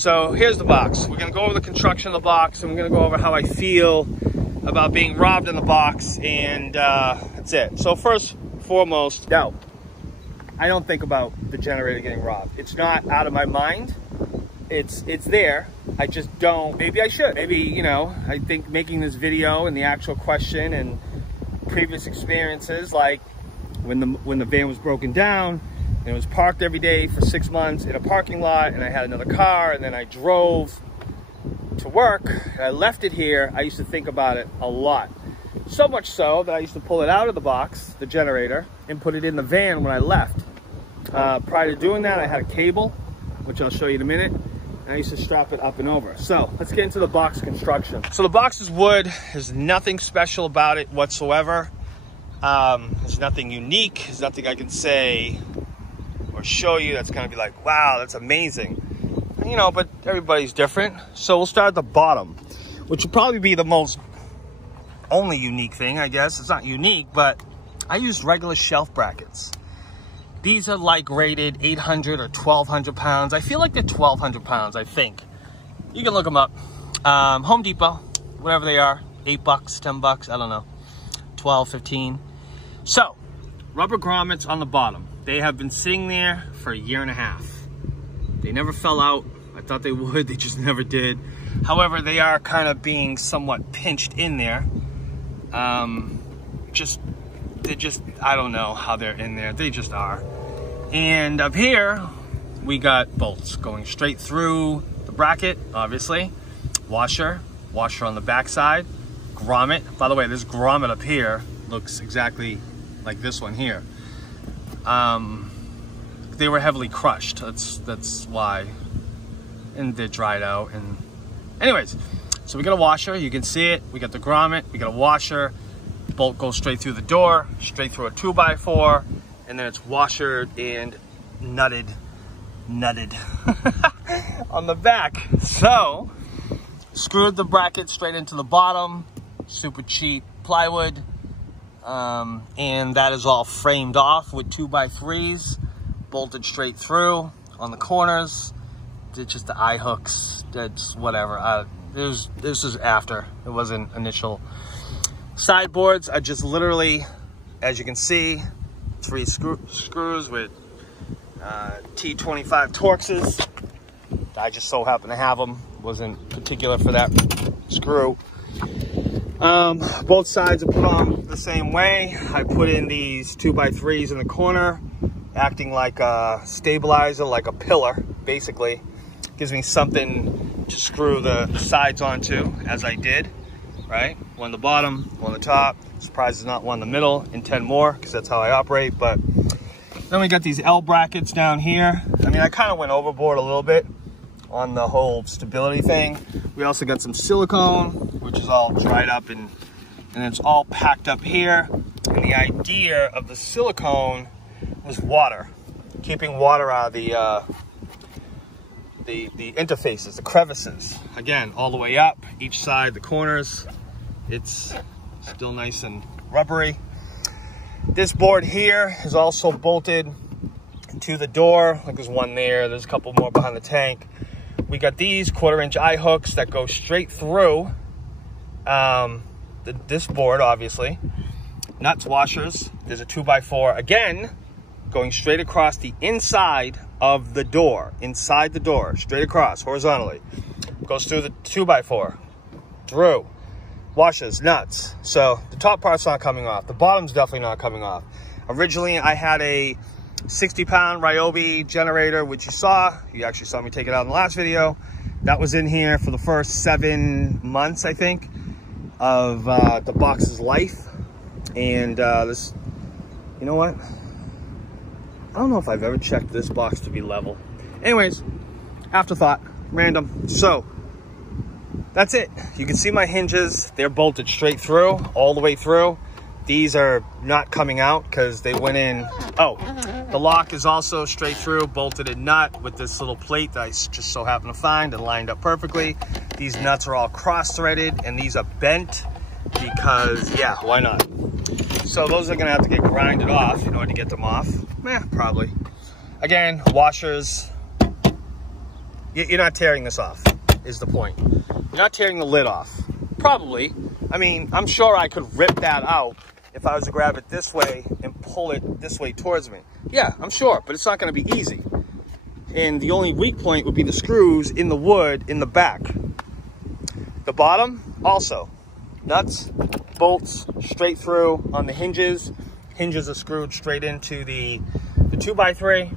So here's the box. We're gonna go over the construction of the box, and we're gonna go over how I feel about being robbed in the box, and that's it. So first and foremost, no, I don't think about the generator getting robbed. It's not out of my mind. It's there. I just don't. Maybe I should. Maybe, you know, I think making this video and the actual question and previous experiences, like when the van was broken down and it was parked every day for 6 months in a parking lot, and I had another car, and then I drove to work and I left it here, I used to think about it a lot. So much so that I used to pull it out of the box, the generator, and put it in the van when I left. Prior to doing that, I had a cable, which I'll show you in a minute, and I used to strap it up and over. So let's get into the box construction. So the box is wood. There's nothing special about it whatsoever. There's nothing unique. There's nothing I can say or show you that's gonna be like, wow, that's amazing. You know, but everybody's different. So we'll start at the bottom, which will probably be the most only unique thing, I guess. It's not unique, but I used regular shelf brackets. These are like rated 800 or 1200 pounds. I feel like they're 1200 pounds, I think. You can look them up. Home Depot, whatever they are, $8, $10, I don't know, 12, 15. So, rubber grommets on the bottom. They have been sitting there for a year and a half. They never fell out. I thought they would, they just never did. However, they are kind of being somewhat pinched in there. They're just, I don't know how they're in there. They just are. And up here, we got bolts going straight through the bracket, obviously. Washer on the back side. Grommet. By the way, this grommet up here looks exactly like this one here. They were heavily crushed. That's why. And they're dried out. And anyways, so we got a washer. You can see it. We got the grommet. We got a washer. Bolt goes straight through the door, straight through a 2x4, and then it's washered and nutted on the back. So screwed the bracket straight into the bottom, super cheap plywood, and that is all framed off with 2x3s, bolted straight through on the corners. It's just the eye hooks. That's whatever. This is after. It wasn't initial. Sideboards are just literally, as you can see, 3 screws with T25 Torxes. I just so happen to have them. Wasn't particular for that screw. Both sides are put on the same way. I put in these 2x3s in the corner, acting like a stabilizer, like a pillar, basically. Gives me something to screw the sides onto, as I did. Right? One on the bottom, one on the top. Surprised there's not one in the middle, and 10 more, because that's how I operate. But then we got these L brackets down here. I mean, I kind of went overboard a little bit on the whole stability thing. We also got some silicone, which is all dried up, and it's all packed up here. And the idea of the silicone was water, keeping water out of the interfaces, the crevices. Again, all the way up, each side, the corners. It's still nice and rubbery. This board here is also bolted to the door. Like there's one there, there's a couple more behind the tank. We got these 1/4-inch eye hooks that go straight through this board, obviously. Nuts, washers. There's a 2x4, again, going straight across the inside of the door. Inside the door, straight across, horizontally. Goes through the 2x4, through. Washers, nuts. So the top part's not coming off. The bottom's definitely not coming off. Originally, I had a 60-pound Ryobi generator, which you saw. You actually saw me take it out in the last video. That was in here for the first 7 months, I think, of the box's life. And this, you know what? I don't know if I've ever checked this box to be level. Anyways, afterthought, random. So that's it. You can see my hinges. They're bolted straight through, all the way through. These are not coming out because they went in. Oh, the lock is also straight through, bolted in nut with this little plate that I just so happen to find and lined up perfectly. These nuts are all cross-threaded, and these are bent because, yeah, why not? So those are gonna have to get grinded off in order to get them off. Probably. Again, washers, You're not tearing this off, is the point. You're not tearing the lid off. Probably. I mean, I'm sure I could rip that out if I was to grab it this way and pull it this way towards me. Yeah, I'm sure, but it's not going to be easy. And the only weak point would be the screws in the wood in the back. The bottom, also. Nuts, bolts, straight through on the hinges. Hinges are screwed straight into the 2x3.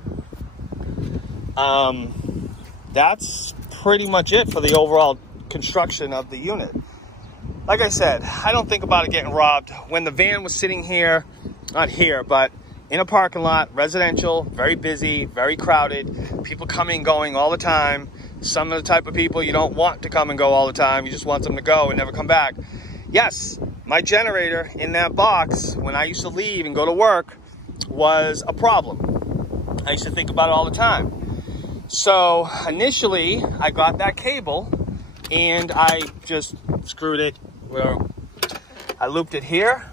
That's pretty much it for the overall construction of the unit. Like I said, I don't think about it getting robbed. When the van was sitting here, not here, but in a parking lot, residential, very busy, very crowded, people coming and going all the time. Some of the type of people you don't want to come and go all the time. You just want them to go and never come back. Yes, my generator in that box, when I used to leave and go to work, was a problem. I used to think about it all the time. So initially, I got that cable and I just screwed it. Well, I looped it here.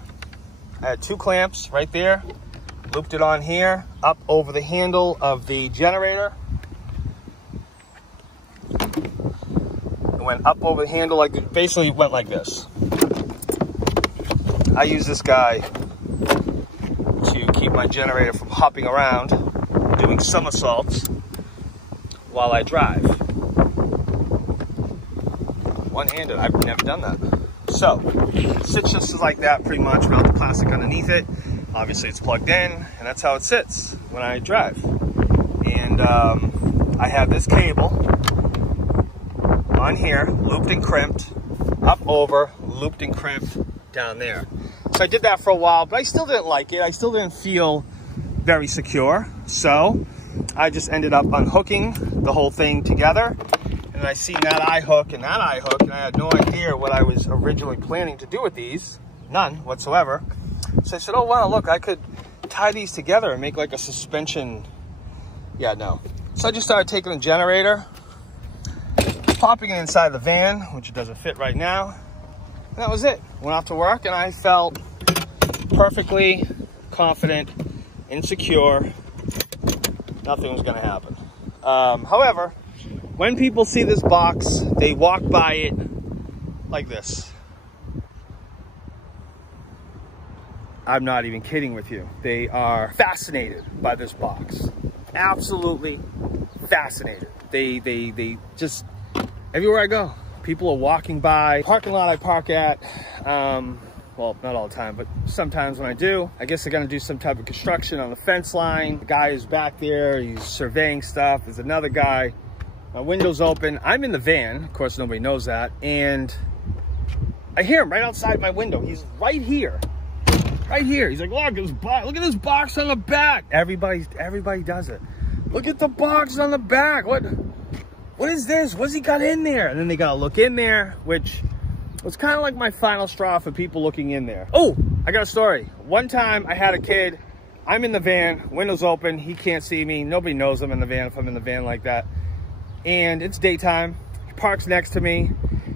I had 2 clamps right there. Looped it on here, up over the handle of the generator. It went up over the handle, like basically went like this. I use this guy to keep my generator from hopping around, doing somersaults while I drive. One-handed, I've never done that. So, sits just like that pretty much without the plastic underneath it. Obviously it's plugged in, and that's how it sits when I drive. And I have this cable on here, looped and crimped, up over, looped and crimped down there. So I did that for a while, but I still didn't like it. I still didn't feel very secure. So I just ended up unhooking the whole thing together. And I seen that eye hook and that eye hook, and I had no idea what I was originally planning to do with these. None whatsoever. So I said, oh wow, look, I could tie these together and make like a suspension. Yeah, no. So I just started taking the generator, popping it inside the van, which doesn't fit right now. And that was it. Went off to work and I felt perfectly confident and secure. Nothing was gonna happen. However, when people see this box, they walk by it like this. I'm not even kidding with you. They are fascinated by this box. Absolutely fascinated. They just, everywhere I go, people are walking by. Parking lot I park at, well, not all the time, but sometimes when I do, I guess they're gonna do some type of construction on the fence line. The guy is back there, he's surveying stuff. There's another guy. My window's open. I'm in the van, of course nobody knows that, and I hear him right outside my window. He's right here. Right here. He's like, look at this box on the back. Everybody does it. Look at the box on the back. What is this? What's he got in there? And then they gotta look in there, which was kind of like my final straw for people looking in there. Oh, I got a story. One time I had a kid, I'm in the van, windows open, he can't see me. Nobody knows I'm in the van if I'm in the van like that. And it's daytime. He parks next to me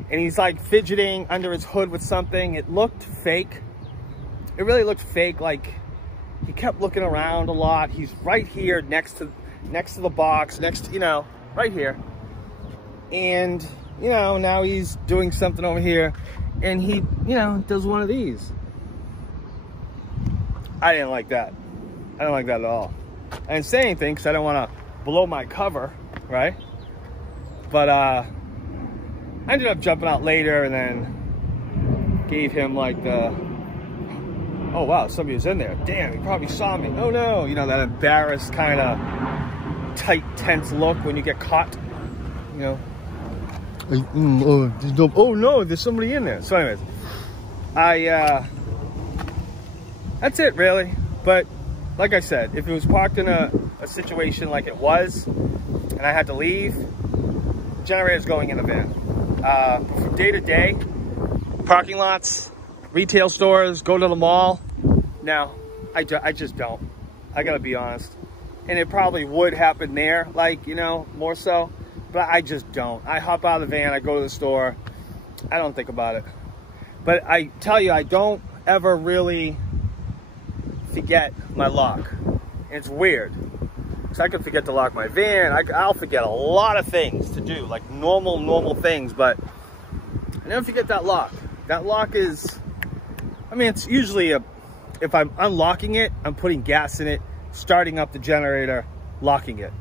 and he's like fidgeting under his hood with something. It looked fake. It really looked fake. Like he kept looking around a lot. He's right here next to the box, right here. And, now he's doing something over here and he, does one of these. I didn't like that. I didn't like that at all. I didn't say anything because I don't want to blow my cover, right? But I ended up jumping out later and then gave him like the, oh wow, somebody was in there. Damn, he probably saw me. Oh no, that embarrassed kind of tight, tense look when you get caught, oh no, there's somebody in there. So anyways, that's it really. But like I said, if it was parked in a situation like it was and I had to leave, generator's going in the van. From day to day, parking lots, retail stores, go to the mall. No, I just don't. I gotta be honest. And it probably would happen there, like, more so, but I just don't. I hop out of the van, I go to the store, I don't think about it. But I tell you, I don't ever really forget my lock. And it's weird. Because I can forget to lock my van. I'll forget a lot of things to do, like normal things, but I never forget that lock. That lock is, I mean, it's usually if I'm unlocking it, I'm putting gas in it, starting up the generator, locking it.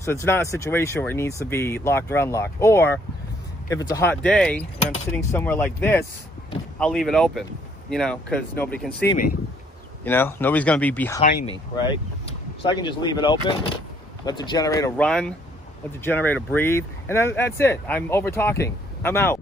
So it's not a situation where it needs to be locked or unlocked. Or if it's a hot day and I'm sitting somewhere like this, I'll leave it open, you know, because nobody can see me. You know, nobody's gonna be behind me, right? So I can just leave it open, let the generator run, let the generator breathe, and then that's it. I'm over talking. I'm out.